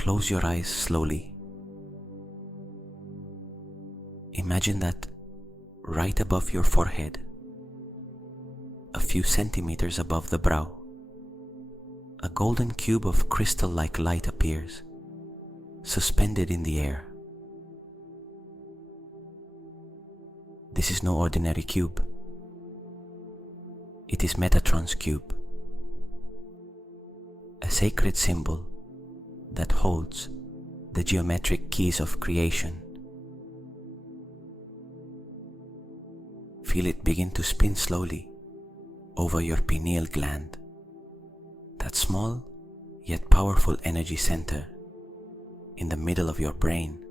Close your eyes slowly. Imagine that right above your forehead, a few centimeters above the brow, a golden cube of crystal-like light appears, suspended in the air. This is no ordinary cube. It is Metatron's cube, a sacred symbol that holds the geometric keys of creation. Feel it begin to spin slowly over your pineal gland, that small yet powerful energy center in the middle of your brain.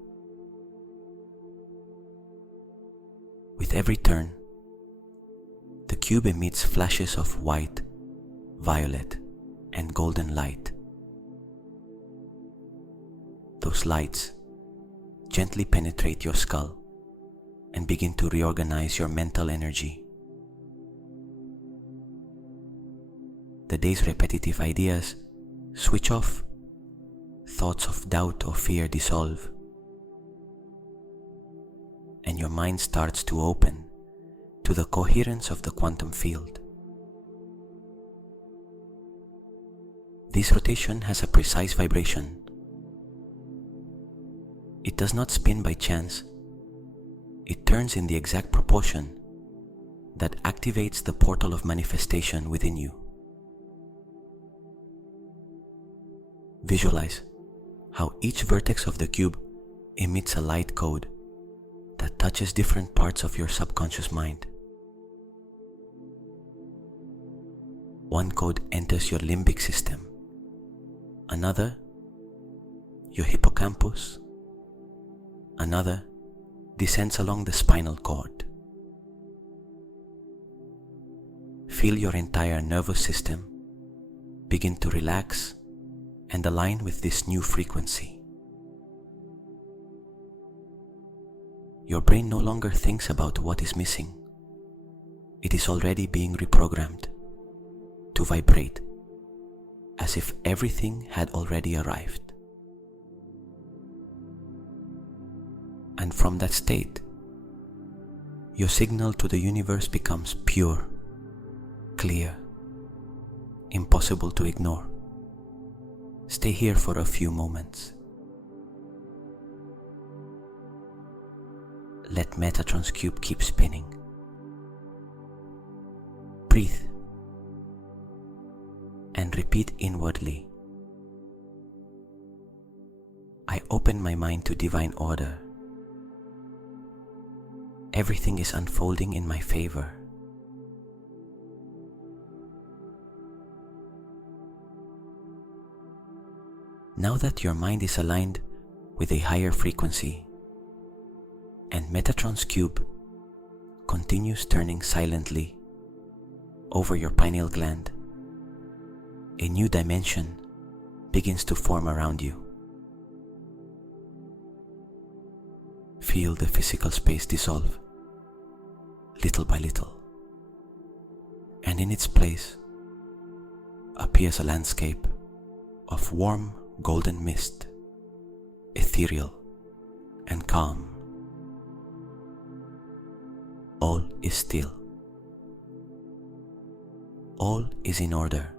With every turn, the cube emits flashes of white, violet, and golden light. Those lights gently penetrate your skull and begin to reorganize your mental energy. The day's repetitive ideas switch off, thoughts of doubt or fear dissolve, and your mind starts to open to the coherence of the quantum field. This rotation has a precise vibration. It does not spin by chance. It turns in the exact proportion that activates the portal of manifestation within you. Visualize how each vertex of the cube emits a light code that touches different parts of your subconscious mind. One code enters your limbic system, another your hippocampus, another descends along the spinal cord. Feel your entire nervous system begin to relax and align with this new frequency. Your brain no longer thinks about what is missing. It is already being reprogrammed to vibrate as if everything had already arrived. And from that state, your signal to the universe becomes pure, clear, impossible to ignore. Stay here for a few moments. Let Metatron's cube keep spinning. Breathe and repeat inwardly. I open my mind to divine order. Everything is unfolding in my favor. Now that your mind is aligned with a higher frequency and Metatron's cube continues turning silently over your pineal gland, a new dimension begins to form around you. Feel the physical space dissolve, little by little, and in its place appears a landscape of warm golden mist, ethereal and calm. All is still. All is in order.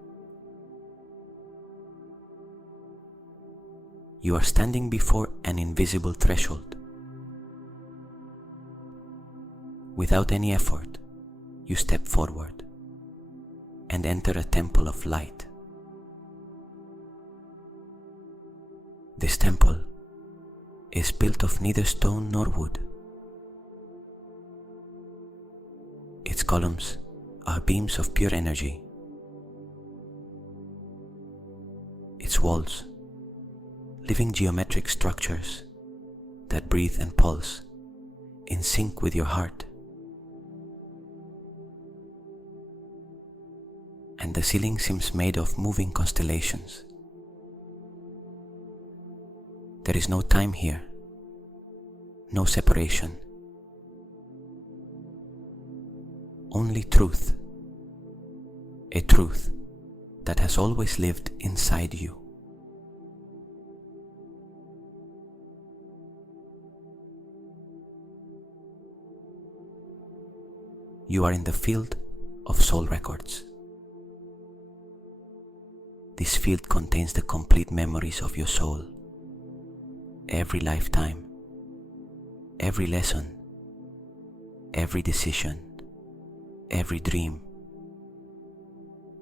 You are standing before an invisible threshold. Without any effort, you step forward and enter a temple of light. This temple is built of neither stone nor wood. Its columns are beams of pure energy. Its walls, living geometric structures that breathe and pulse in sync with your heart. And the ceiling seems made of moving constellations. There is no time here, no separation. Only truth, a truth that has always lived inside you. You are in the field of soul records. This field contains the complete memories of your soul, every lifetime, every lesson, every decision, every dream,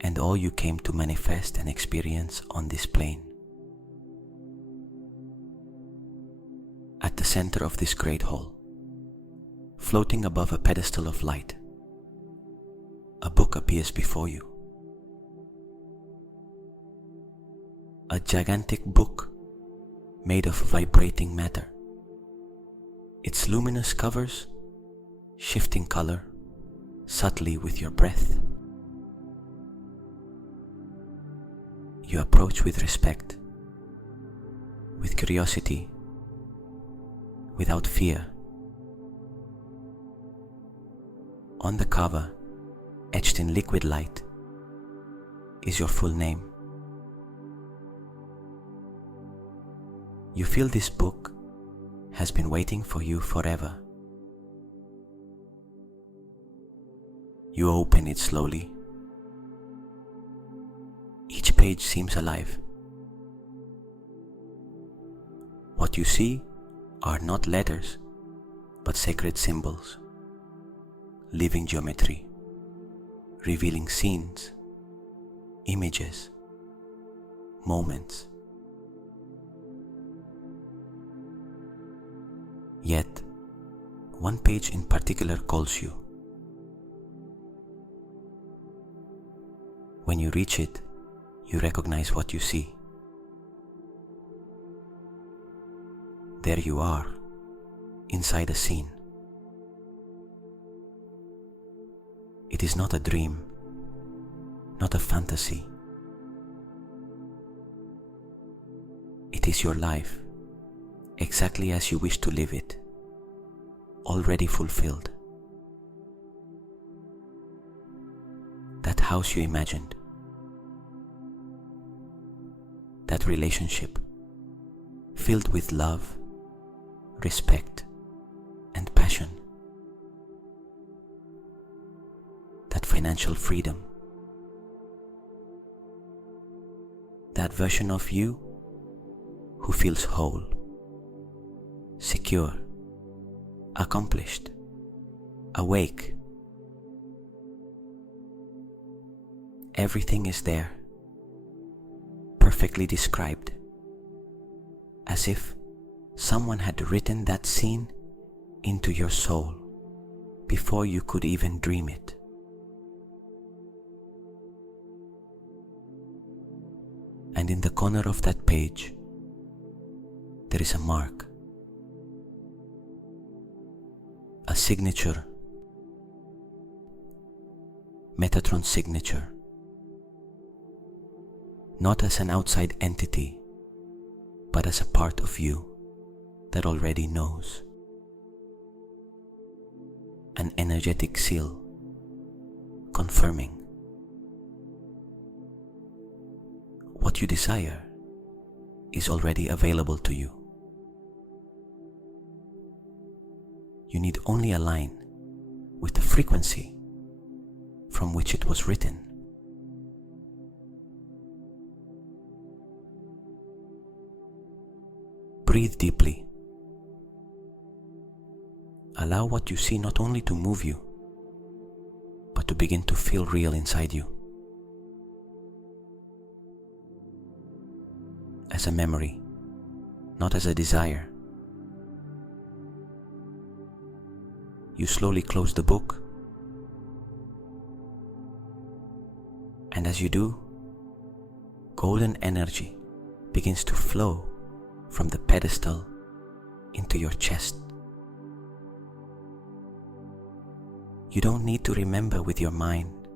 and all you came to manifest and experience on this plane. At the center of this great hall, floating above a pedestal of light, a book appears before you. A gigantic book made of vibrating matter. Its luminous covers shifting color subtly with your breath. You approach with respect, with curiosity, without fear. On the cover, etched in liquid light, is your full name. You feel this book has been waiting for you forever. You open it slowly. Each page seems alive. What you see are not letters, but sacred symbols, living geometry, revealing scenes, images, moments. Yet, one page in particular calls you. When you reach it, you recognize what you see. There you are, inside a scene. It is not a dream, not a fantasy. It is your life, exactly as you wish to live it, already fulfilled. That house you imagined, that relationship filled with love, respect, and passion, that financial freedom, that version of you who feels whole, secure, accomplished, awake. Everything is there, perfectly described, as if someone had written that scene into your soul before you could even dream it. And in the corner of that page, there is a mark, a signature, Metatron signature, not as an outside entity, but as a part of you that already knows. An energetic seal, confirming what you desire is already available to you. You need only align with the frequency from which it was written. Breathe deeply. Allow what you see not only to move you, but to begin to feel real inside you. As a memory, not as a desire. You slowly close the book, and as you do, golden energy begins to flow from the pedestal into your chest. You don't need to remember with your mind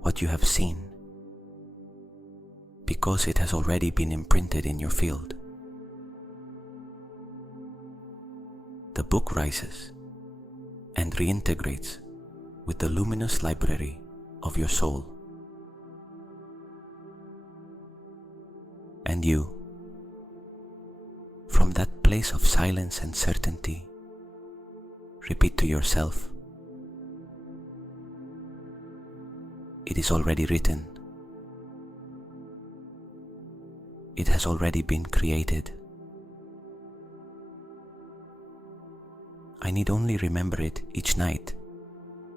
what you have seen, because it has already been imprinted in your field. The book rises and reintegrates with the luminous library of your soul. And you, from that place of silence and certainty, repeat to yourself, It is already written. It has already been created. I need only remember it each night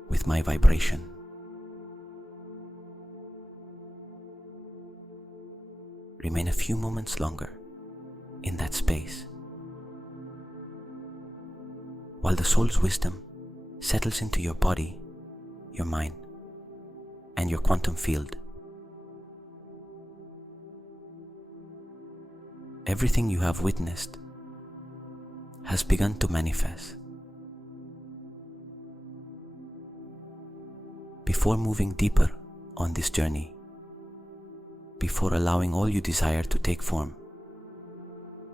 with my vibration. Remain a few moments longer in that space, while the soul's wisdom settles into your body, your mind, and your quantum field. Everything you have witnessed has begun to manifest. Before moving deeper on this journey, before allowing all you desire to take form,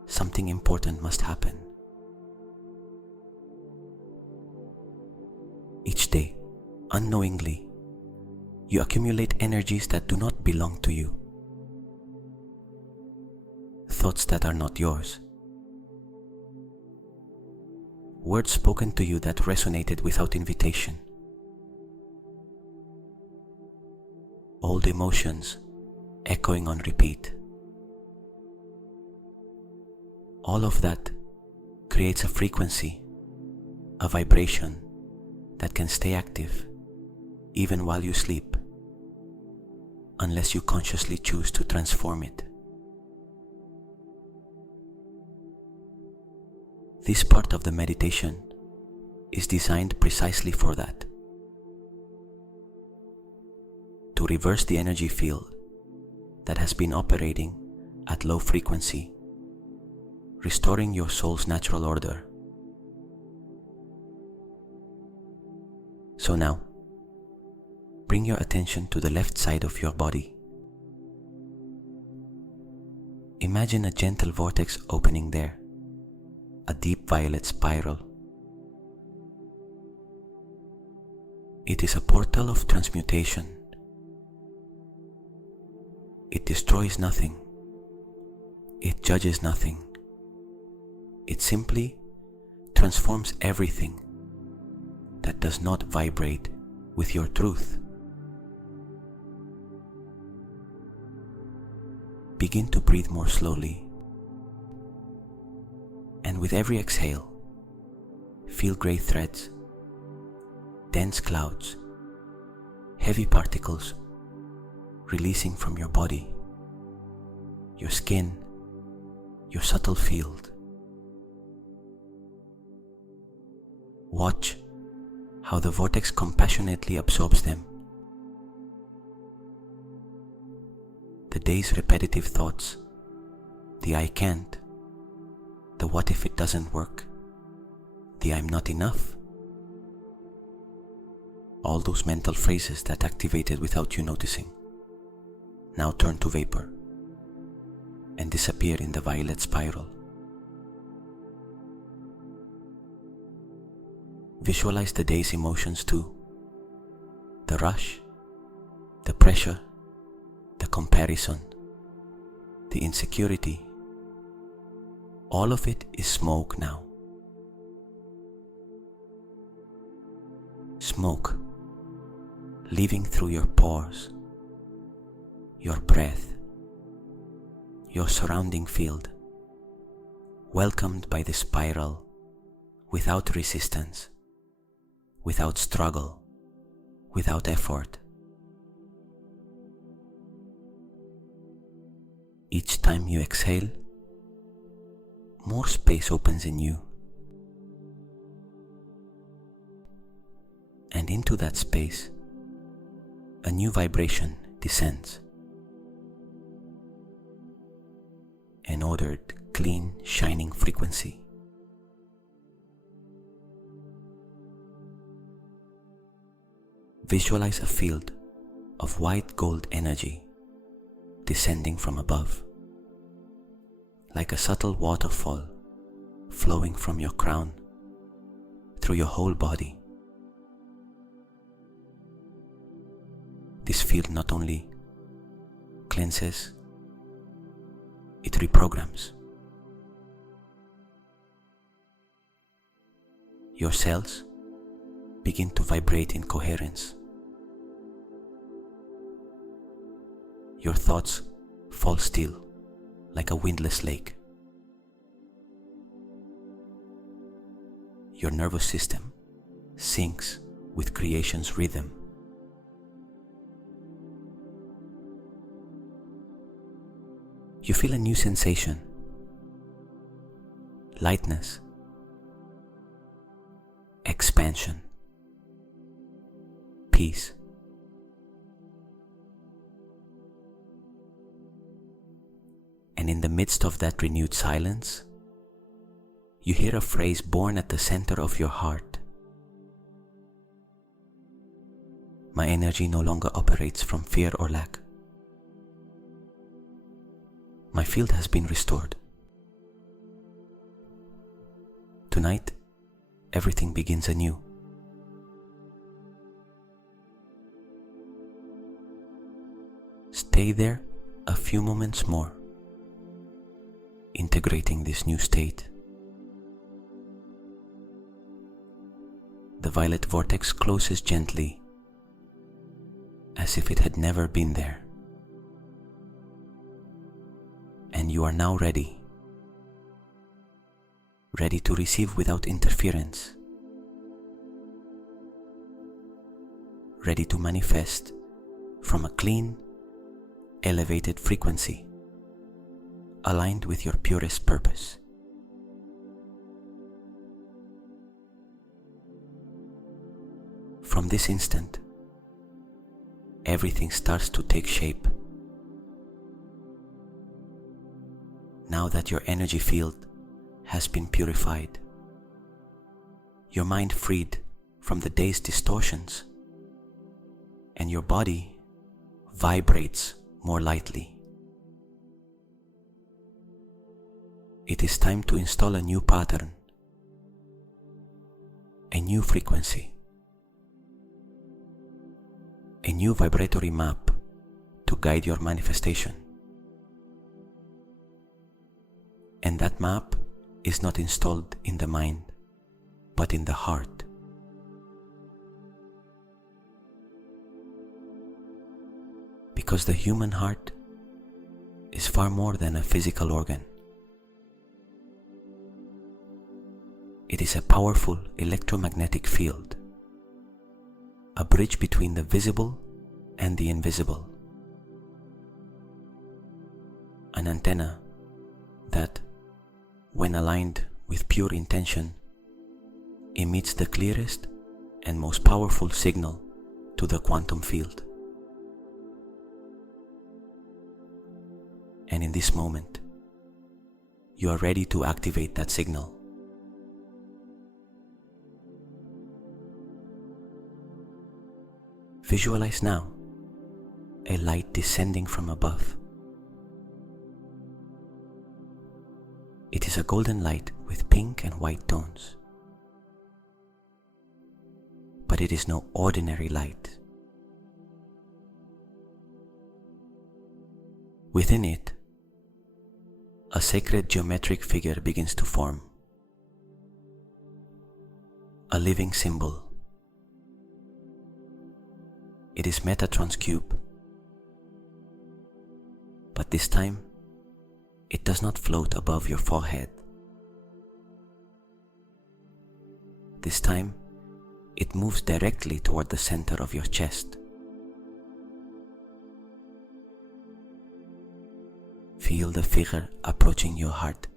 something important must happen. Each day, unknowingly, you accumulate energies that do not belong to you, thoughts that are not yours, words spoken to you that resonated without invitation, old emotions echoing on repeat. All of that creates a frequency, a vibration that can stay active even while you sleep, unless you consciously choose to transform it. This part of the meditation is designed precisely for that. To reverse the energy field that has been operating at low frequency, restoring your soul's natural order. So now, bring your attention to the left side of your body. Imagine a gentle vortex opening there, a deep violet spiral. It is a portal of transmutation. It destroys nothing. It judges nothing. It simply transforms everything that does not vibrate with your truth. Begin to breathe more slowly, and with every exhale, feel gray threads, dense clouds, heavy particles releasing from your body, your skin, your subtle field. Watch how the vortex compassionately absorbs them. The day's repetitive thoughts, the I can't, the what if it doesn't work, the I'm not enough, all those mental phrases that activated without you noticing, now turn to vapor and disappear in the violet spiral. Visualize the day's emotions too. The rush, the pressure, the comparison, the insecurity. All of it is smoke now. Smoke, leaving through your pores, your breath, your surrounding field, welcomed by the spiral without resistance, without struggle, without effort. Each time you exhale, more space opens in you. And into that space, a new vibration descends. An ordered, clean, shining frequency. Visualize a field of white gold energy descending from above, like a subtle waterfall flowing from your crown through your whole body. This field not only cleanses, it reprograms. Your cells begin to vibrate in coherence. your thoughts fall still like a windless lake. Your nervous system syncs with creation's rhythm. You feel a new sensation, lightness, expansion, peace. And in the midst of that renewed silence, you hear a phrase born at the center of your heart. My energy no longer operates from fear or lack. My field has been restored. Tonight, everything begins anew. Stay there a few moments more, integrating this new state. The violet vortex closes gently, as if it had never been there. And you are now ready to receive without interference, ready to manifest from a clean, elevated frequency, aligned with your purest purpose. From this instant, everything starts to take shape. Now that your energy field has been purified, your mind freed from the day's distortions, and your body vibrates more lightly. It is time to install a new pattern, a new frequency, a new vibratory map to guide your manifestation. And that map is not installed in the mind, but in the heart. Because the human heart is far more than a physical organ. It is a powerful electromagnetic field, a bridge between the visible and the invisible, an antenna that, when aligned with pure intention, emits the clearest and most powerful signal to the quantum field. And in this moment, you are ready to activate that signal. Visualize now a light descending from above. It is a golden light with pink and white tones. But it is no ordinary light. Within it, a sacred geometric figure begins to form. A living symbol. It is Metatron's cube. But this time, it does not float above your forehead. This time, it moves directly toward the center of your chest. Feel the figure approaching your heart.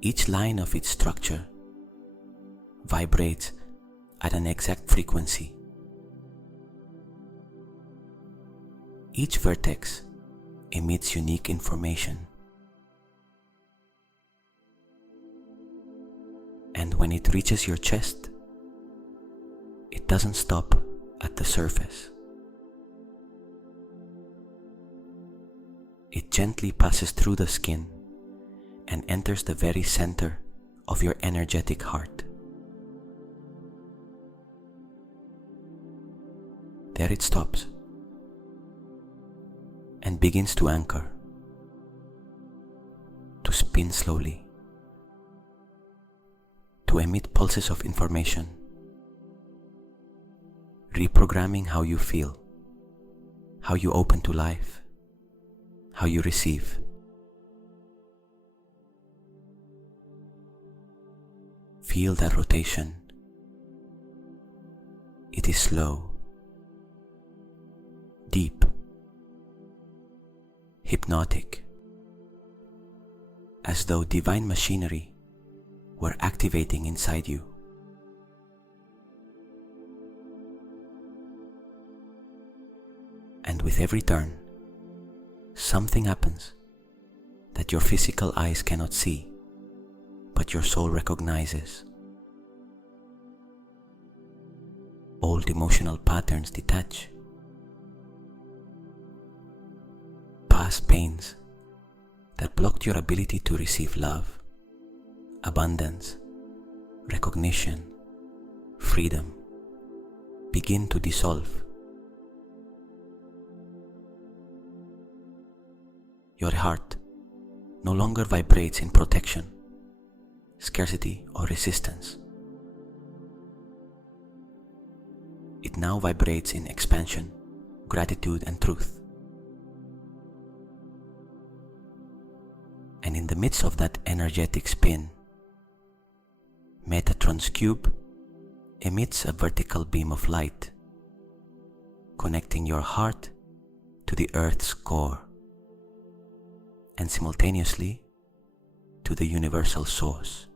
Each line of its structure vibrates at an exact frequency. Each vertex emits unique information. And when it reaches your chest, it doesn't stop at the surface. It gently passes through the skin and enters the very center of your energetic heart. There it stops and begins to anchor, to spin slowly, to emit pulses of information, reprogramming how you feel, how you open to life, how you receive. Feel that rotation. It is slow, deep, hypnotic, as though divine machinery were activating inside you. And with every turn, something happens that your physical eyes cannot see, but your soul recognizes. Old emotional patterns detach. Past pains that blocked your ability to receive love, abundance, recognition, freedom begin to dissolve. Your heart no longer vibrates in protection, scarcity, or resistance. It now vibrates in expansion, gratitude, and truth. And in the midst of that energetic spin, Metatron's cube emits a vertical beam of light, connecting your heart to the Earth's core, and simultaneously to the universal source.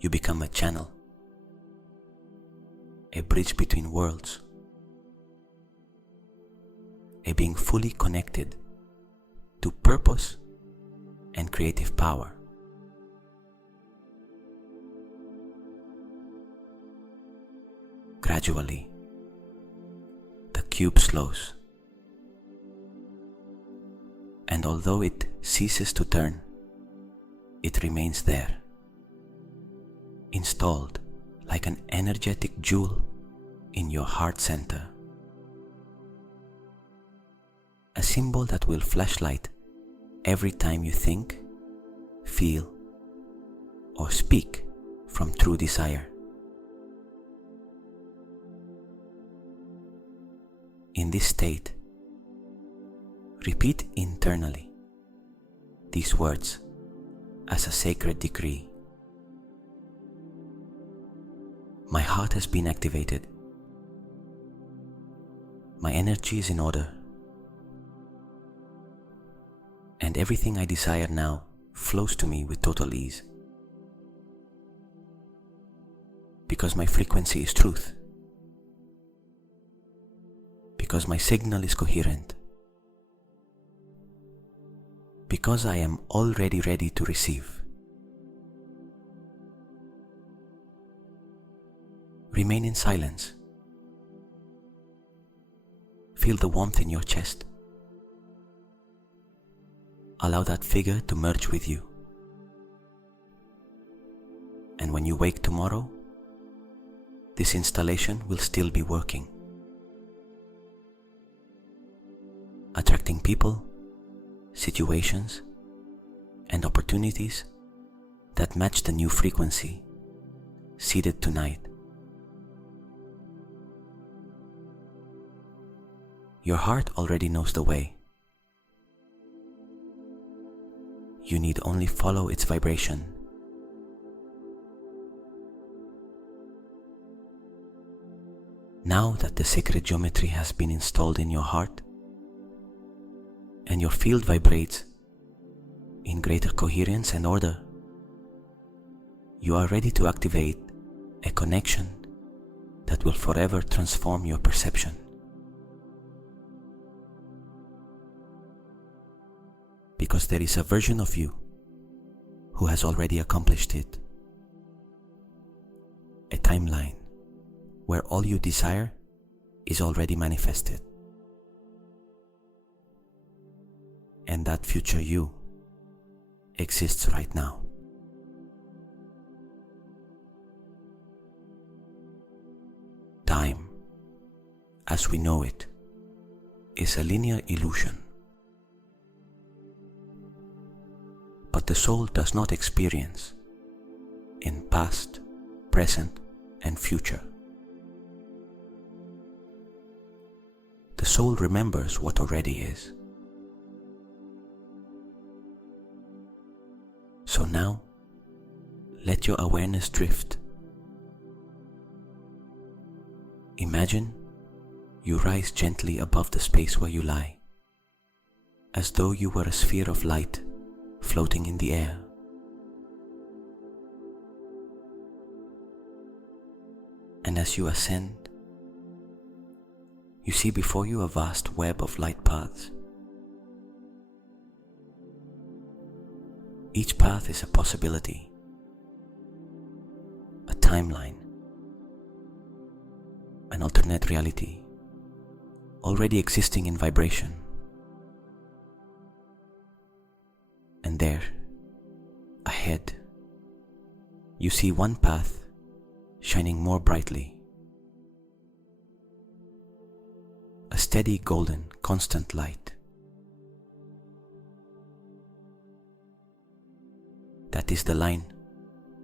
You become a channel, a bridge between worlds, a being fully connected to purpose and creative power. Gradually, the cube slows, and although it ceases to turn, it remains there, installed like an energetic jewel in your heart center. A symbol that will flash light every time you think, feel, or speak from true desire. In this state, repeat internally these words as a sacred decree. My heart has been activated. My energy is in order. And everything I desire now flows to me with total ease. Because my frequency is truth. Because my signal is coherent. Because I am already ready to receive. Remain in silence. Feel the warmth in your chest. Allow that figure to merge with you. And when you wake tomorrow, this installation will still be working, attracting people, situations, and opportunities that match the new frequency seeded tonight. Your heart already knows the way. You need only follow its vibration. Now that the sacred geometry has been installed in your heart, and your field vibrates in greater coherence and order, you are ready to activate a connection that will forever transform your perception. Because there is a version of you who has already accomplished it. A timeline where all you desire is already manifested. And that future you exists right now. Time, as we know it, is a linear illusion. But the soul does not experience in past, present, and future. soul remembers what already is. So now, let your awareness drift. Imagine you rise gently above the space where you lie, as though you were a sphere of light floating in the air. And as you ascend, you see before you a vast web of light paths. Each path is a possibility, a timeline, an alternate reality, already existing in vibration. And there, ahead, you see one path shining more brightly. A steady, golden, constant light. That is the line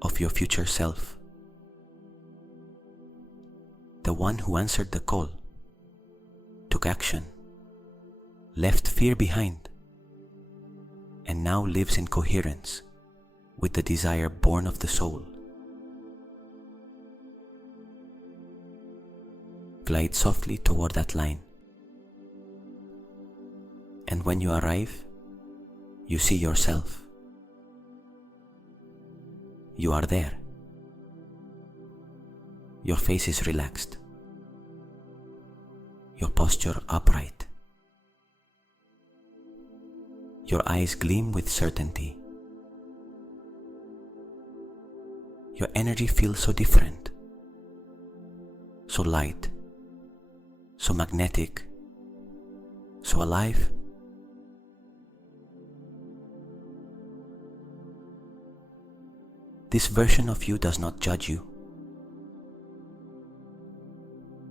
of your future self. The one who answered the call, took action, left fear behind, and now lives in coherence with the desire born of the soul. Glide softly toward that line. And when you arrive, you see yourself. You are there. Your face is relaxed. Your posture upright. Your eyes gleam with certainty. Your energy feels so different, so light, so magnetic, so alive. This version of you does not judge you,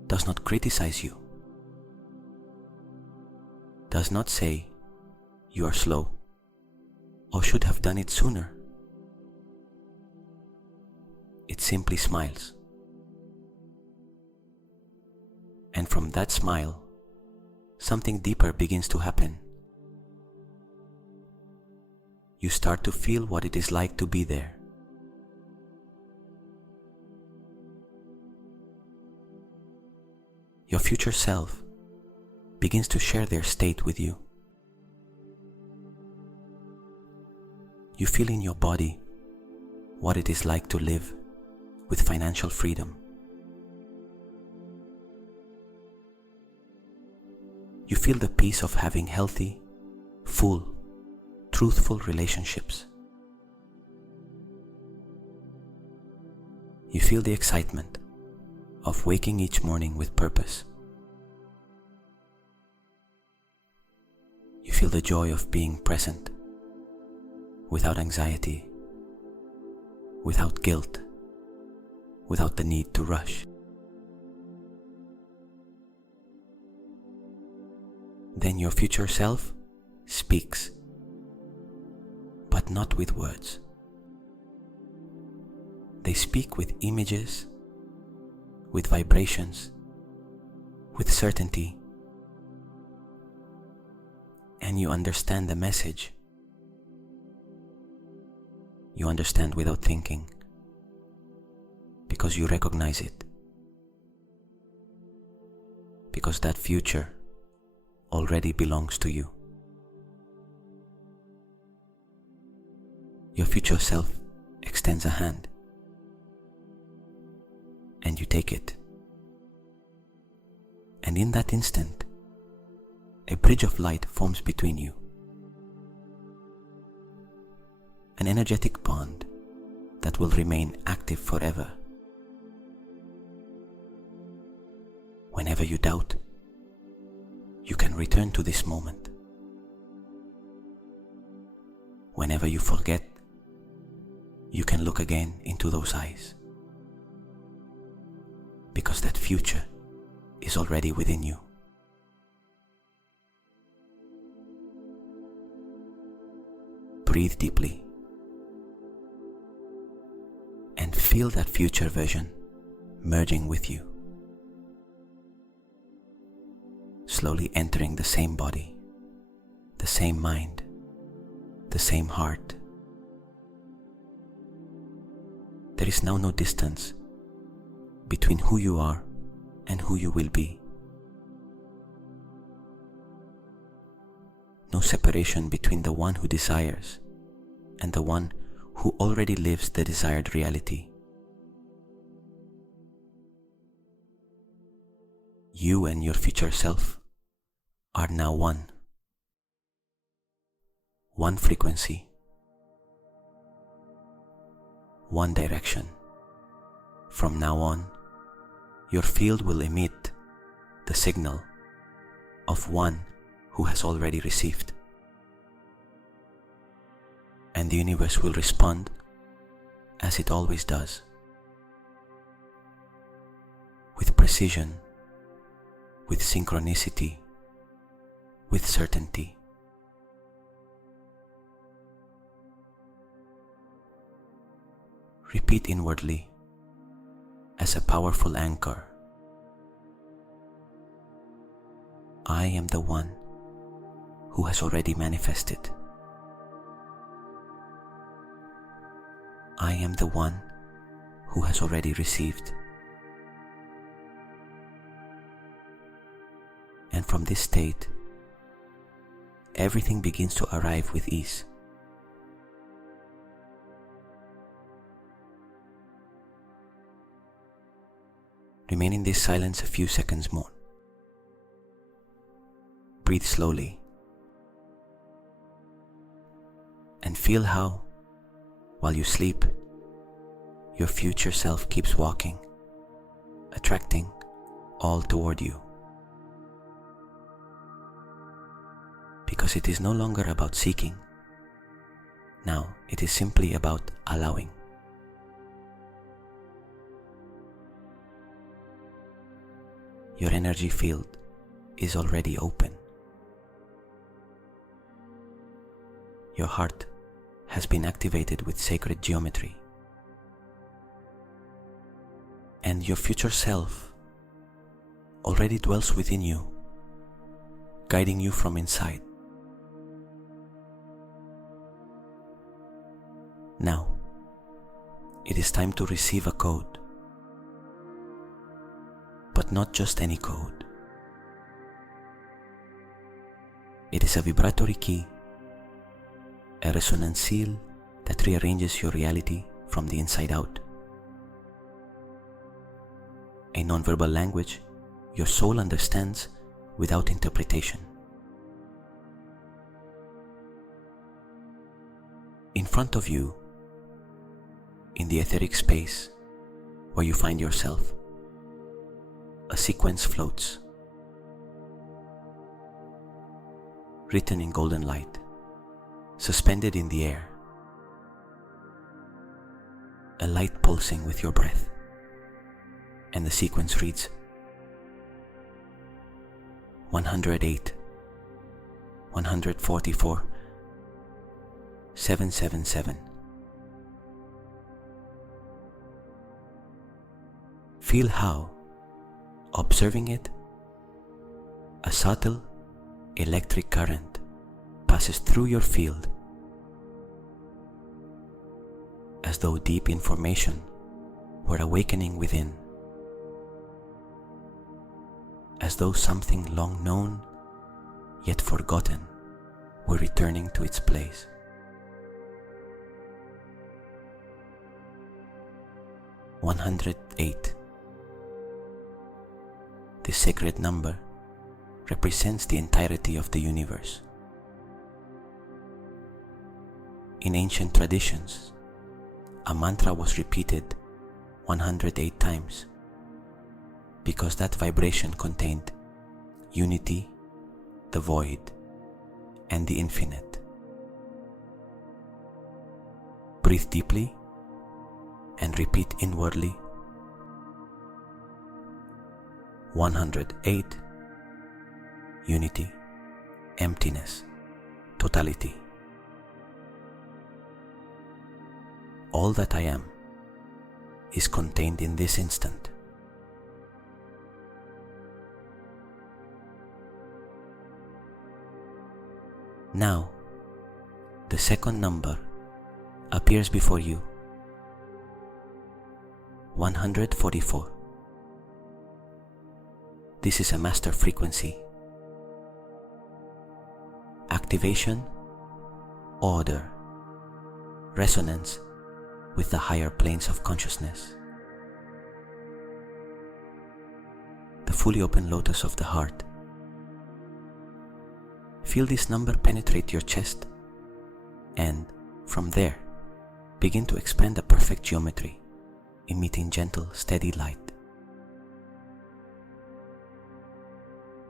does not criticize you, does not say you are slow or should have done it sooner. It simply smiles. And from that smile, something deeper begins to happen. You start to feel what it is like to be there. Your future self begins to share their state with you. You feel in your body what it is like to live with financial freedom. You feel the peace of having healthy, full, truthful relationships. You feel the excitement of waking each morning with purpose. You feel the joy of being present, without anxiety, without guilt, without the need to rush. Then your future self speaks, but not with words. They speak with images, with vibrations, with certainty, and you understand the message. You understand without thinking, because you recognize it, because that future already belongs to you. Your future self extends a hand, and you take it. And in that instant, a bridge of light forms between you. An energetic bond that will remain active forever. Whenever you doubt, you can return to this moment. Whenever you forget, you can look again into those eyes. Because that future is already within you. Breathe deeply and feel that future version merging with you. slowly entering the same body, the same mind, the same heart. There is now no distance between who you are and who you will be. No separation between the one who desires and the one who already lives the desired reality. You and your future self are now one. One frequency. One direction. From now on, your field will emit the signal of one who has already received. And the universe will respond as it always does, with precision, with synchronicity, with certainty. Repeat inwardly as a powerful anchor. I am the one who has already manifested. I am the one who has already received. And from this state, everything begins to arrive with ease. Remain in this silence a few seconds more. Breathe slowly and feel how, while you sleep, your future self keeps walking, attracting all toward you. Because it is no longer about seeking. Now it is simply about allowing. Your energy field is already open. Your heart has been activated with sacred geometry. And your future self already dwells within you, guiding you from inside. Now, it is time to receive a code. But not just any code. It is a vibratory key, a resonance seal that rearranges your reality from the inside out. A non-verbal language your soul understands without interpretation. In front of you, in the etheric space where you find yourself, a sequence floats, written in golden light, suspended in the air, a light pulsing with your breath, and the sequence reads 108, 144, 777. Feel how, observing it, a subtle electric current passes through your field, as though deep information were awakening within, as though something long known yet forgotten were returning to its place. "108. This sacred number represents the entirety of the universe. In ancient traditions, a mantra was repeated 108 times because that vibration contained unity, the void, and the infinite. Breathe deeply and repeat inwardly 108, unity, emptiness, totality. All that I am is contained in this instant. Now, the second number appears before you, 144. This is a master frequency. Activation, order, resonance with the higher planes of consciousness. The fully open lotus of the heart. Feel this number penetrate your chest, and from there, begin to expand a perfect geometry, emitting gentle, steady light.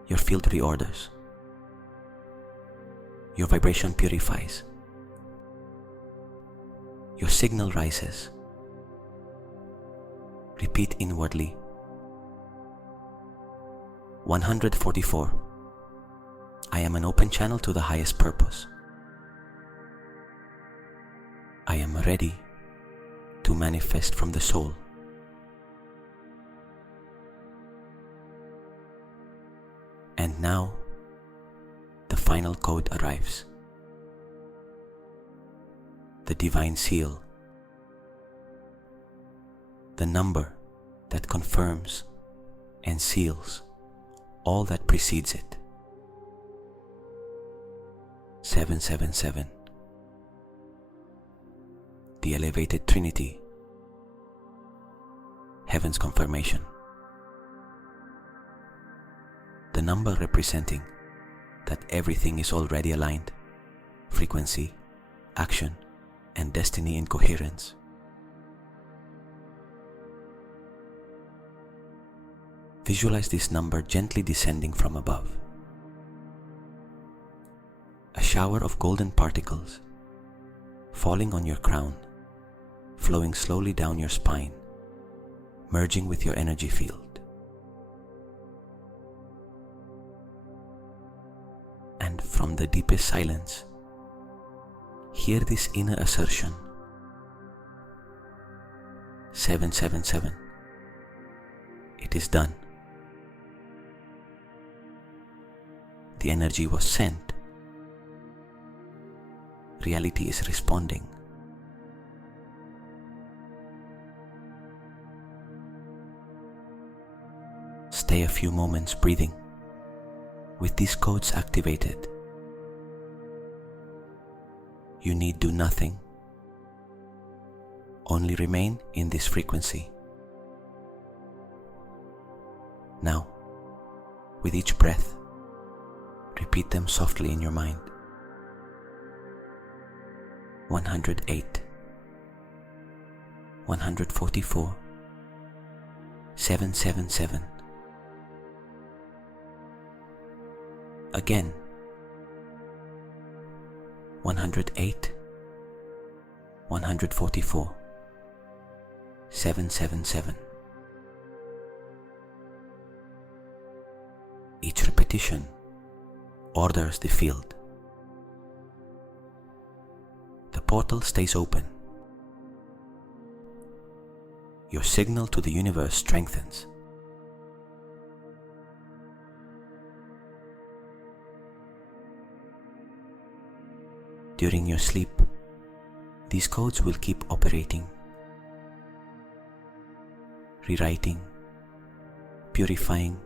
Your field reorders. Your vibration purifies. Your signal rises. Repeat inwardly. 144. I am an open channel to the highest purpose. I am ready to manifest from the soul. And now, the final code arrives. The divine seal. The number that confirms and seals all that precedes it. 777. The elevated Trinity. Heaven's confirmation. The number representing that everything is already aligned, frequency, action, and destiny in coherence. Visualize this number gently descending from above. A shower of golden particles falling on your crown, flowing slowly down your spine, merging with your energy field. And from the deepest silence, hear this inner assertion. 777. It is done. The energy was sent. Reality is responding. Stay a few moments breathing with these codes activated. You need do nothing. Only remain in this frequency. Now, with each breath, repeat them softly in your mind. 108, 144, 777. Again, 108, 144, 777. Each repetition orders the field. The portal stays open. Your signal to the universe strengthens. During your sleep, these codes will keep operating, rewriting, purifying,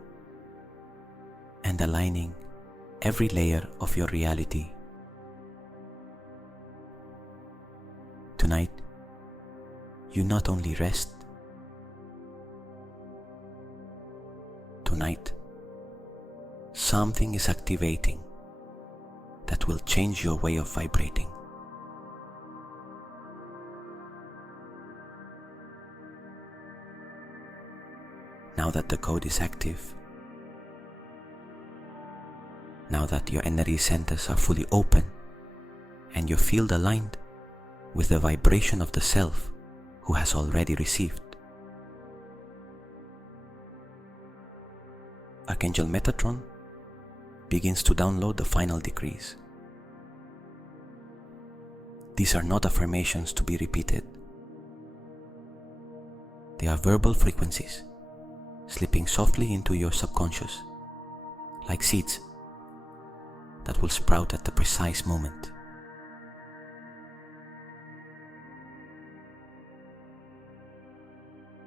and aligning every layer of your reality. Tonight, you not only rest. Tonight, something is activating that will change your way of vibrating. Now that the code is active, now that your energy centers are fully open and your field aligned with the vibration of the self who has already received, Archangel Metatron begins to download the final decrees. These are not affirmations to be repeated. They are verbal frequencies slipping softly into your subconscious, like seeds that will sprout at the precise moment.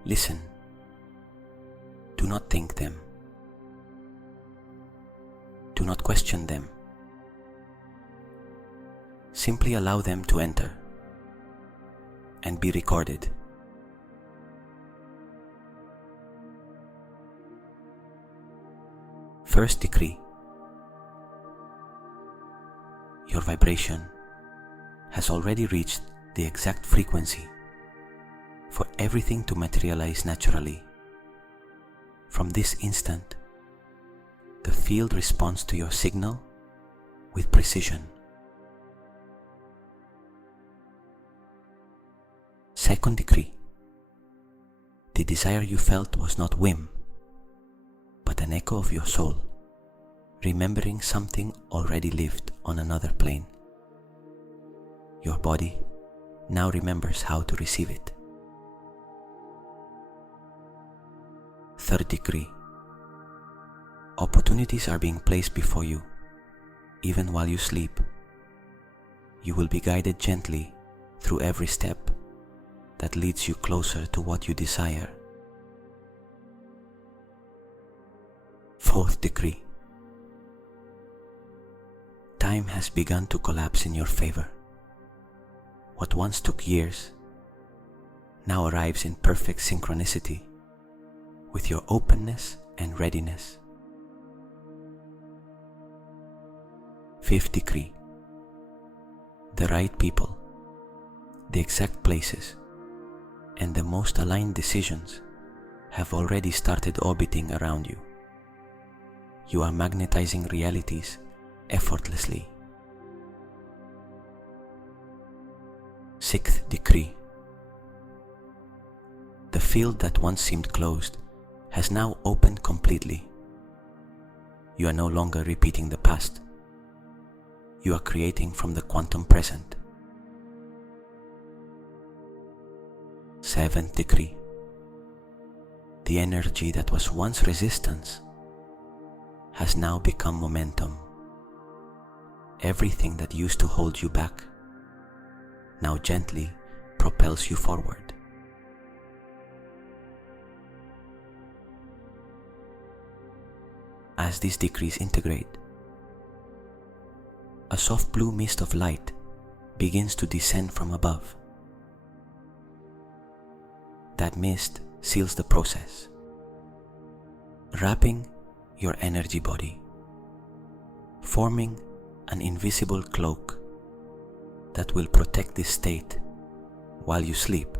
Listen. Do not think them. Do not question them. Simply allow them to enter and be recorded. First decree. Your vibration has already reached the exact frequency for everything to materialize naturally. From this instant, the field responds to your signal with precision. Second decree. The desire you felt was not whim, but an echo of your soul, remembering something already lived on another plane. Your body now remembers how to receive it. Third decree. Opportunities are being placed before you, even while you sleep. You will be guided gently through every step that leads you closer to what you desire. Fourth decree. Time has begun to collapse in your favor. What once took years now arrives in perfect synchronicity with your openness and readiness. Fifth decree. The right people, the exact places, and the most aligned decisions have already started orbiting around you. You are magnetizing realities effortlessly. Sixth decree. The field that once seemed closed has now opened completely. You are no longer repeating the past. You are creating from the quantum present. Seventh decree. The energy that was once resistance has now become momentum. Everything that used to hold you back now gently propels you forward. As these decrees integrate, a soft blue mist of light begins to descend from above. That mist seals the process, wrapping your energy body, forming an invisible cloak that will protect this state while you sleep.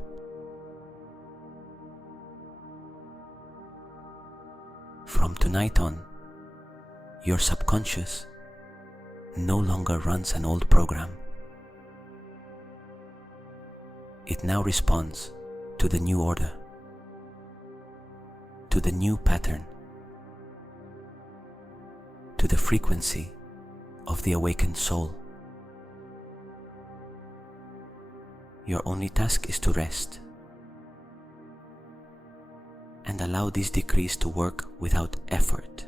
From tonight on, your subconscious no longer runs an old program. It now responds to the new order, to the new pattern, to the frequency of the awakened soul. Your only task is to rest and allow these decrees to work without effort.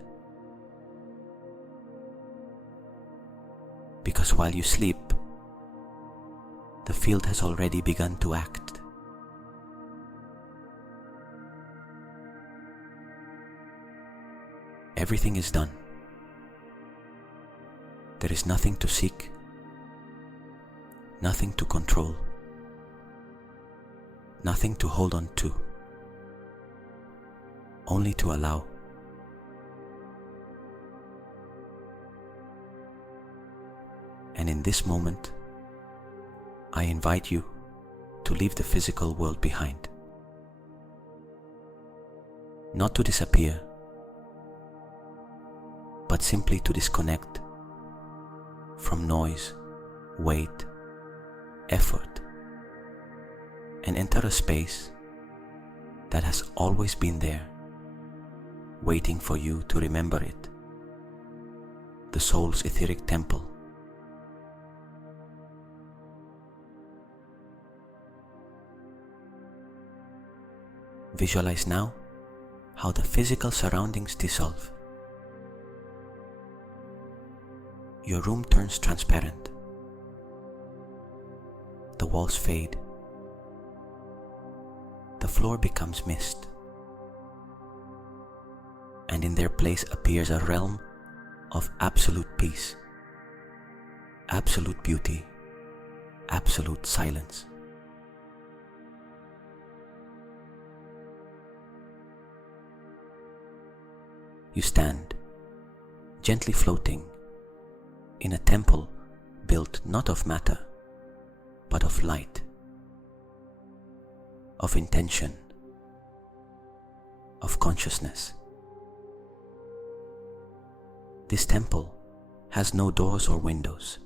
Because while you sleep, the field has already begun to act. Everything is done. There is nothing to seek, nothing to control, nothing to hold on to, only to allow. And in this moment, I invite you to leave the physical world behind. Not to disappear, but simply to disconnect from noise, weight, effort, and enter a space that has always been there, waiting for you to remember it, the soul's etheric temple. Visualize now how the physical surroundings dissolve. your room turns transparent. The walls fade. The floor becomes mist. And in their place appears a realm of absolute peace, absolute beauty, absolute silence. You stand, gently floating, in a temple built not of matter, but of light, of intention, of consciousness. This temple has no doors or windows,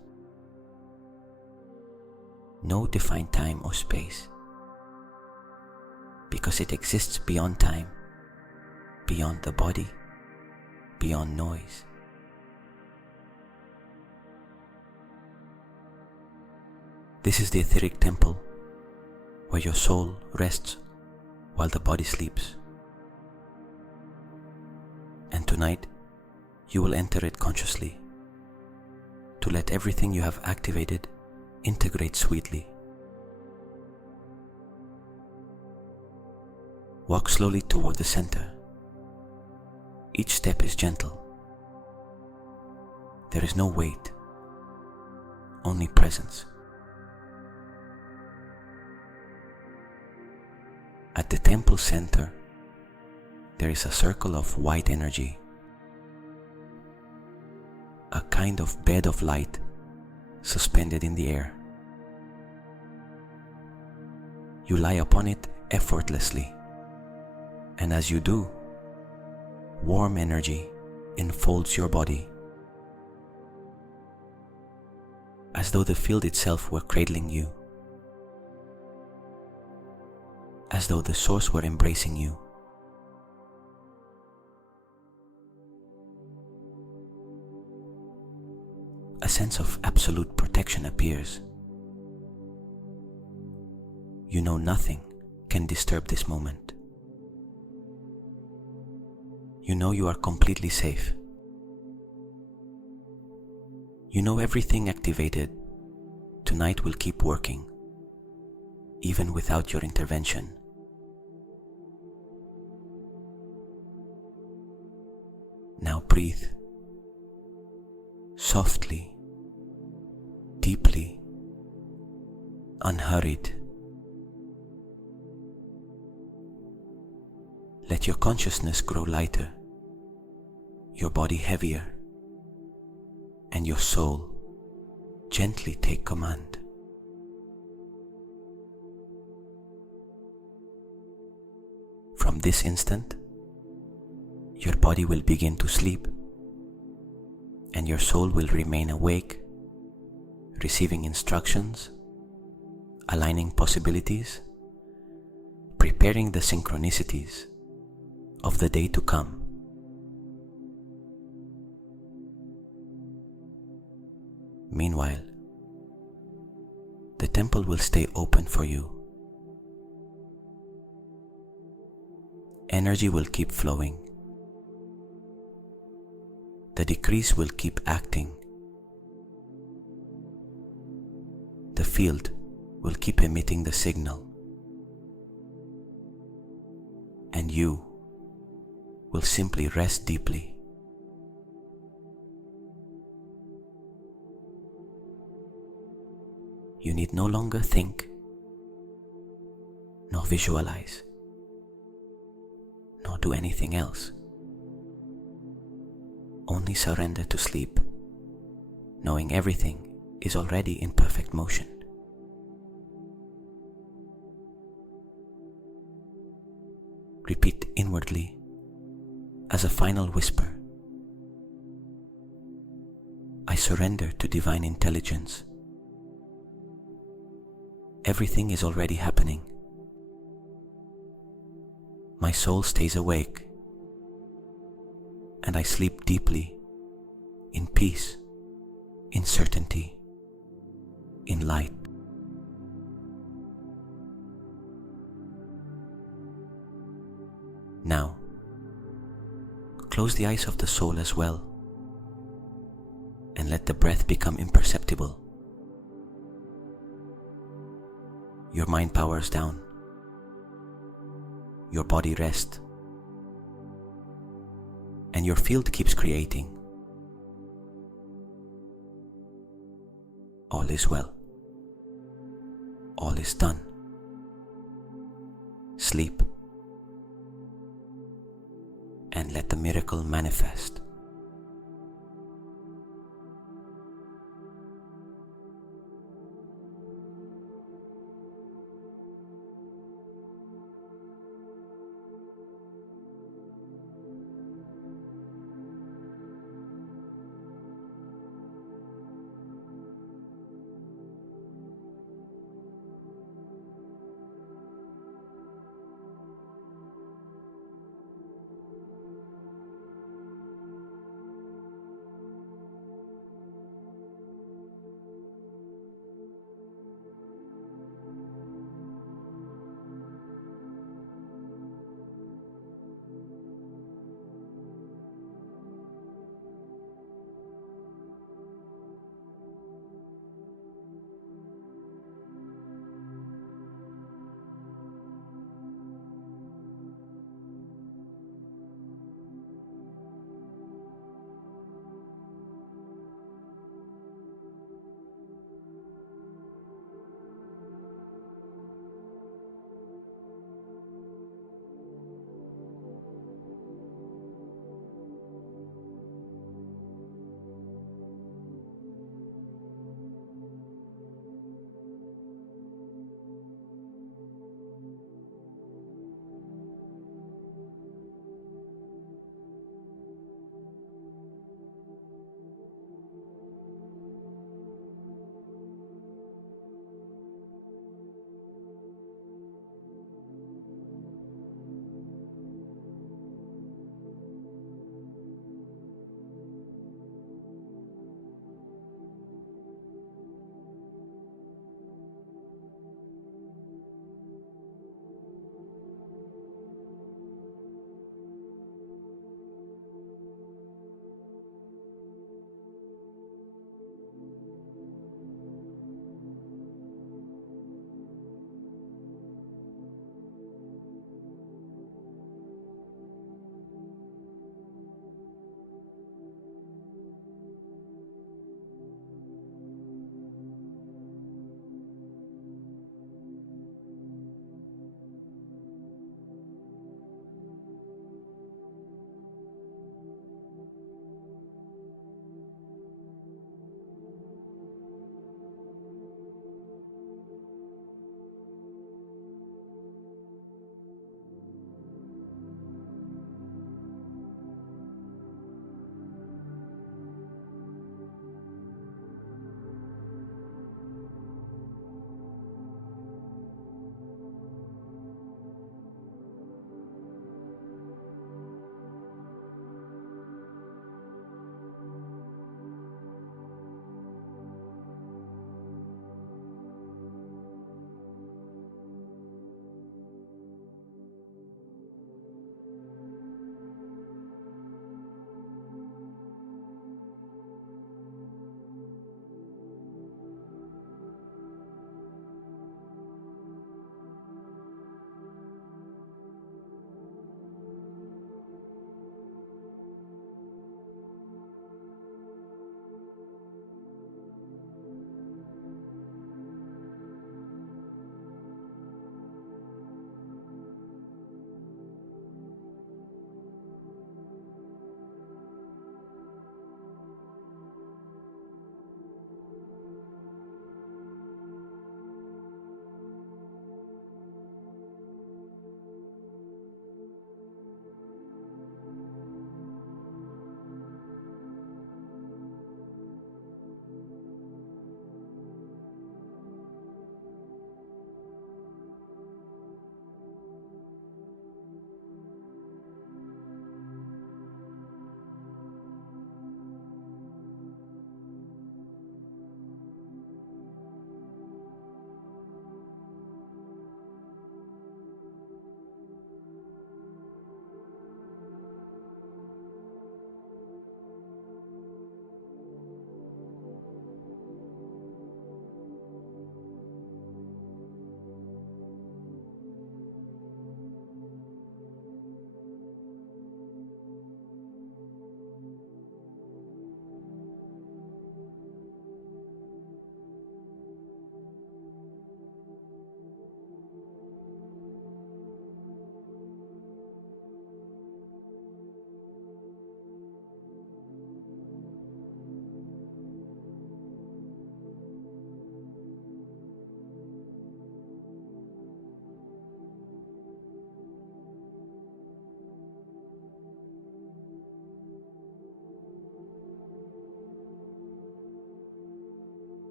no defined time or space, because it exists beyond time, beyond the body, beyond noise. This is the etheric temple where your soul rests while the body sleeps. And tonight, you will enter it consciously to let everything you have activated integrate sweetly. Walk slowly toward the center. Each step is gentle. There is no weight, only presence. At the temple center, there is a circle of white energy, a kind of bed of light suspended in the air. You lie upon it effortlessly, and as you do, warm energy enfolds your body, as though the field itself were cradling you, as though the source were embracing you. A sense of absolute protection appears. You know nothing can disturb this moment. You know you are completely safe. You know everything activated tonight will keep working, even without your intervention. Now breathe, softly, deeply, unhurried. Let your consciousness grow lighter, your body heavier, and your soul gently take command. From this instant, your body will begin to sleep, and your soul will remain awake, receiving instructions, aligning possibilities, preparing the synchronicities of the day to come. Meanwhile, the temple will stay open for you. Energy will keep flowing. The decrees will keep acting. The field will keep emitting the signal. And you will simply rest deeply. You need no longer think, nor visualize, nor do anything else. Only surrender to sleep, knowing everything is already in perfect motion. Repeat inwardly as a final whisper, I surrender to divine intelligence. Everything is already happening. My soul stays awake, and I sleep deeply, in peace, in certainty, in light. Now, close the eyes of the soul as well. and let the breath become imperceptible. Your mind powers down. Your body rests. And your field keeps creating. All is well. All is done. Sleep and let the miracle manifest.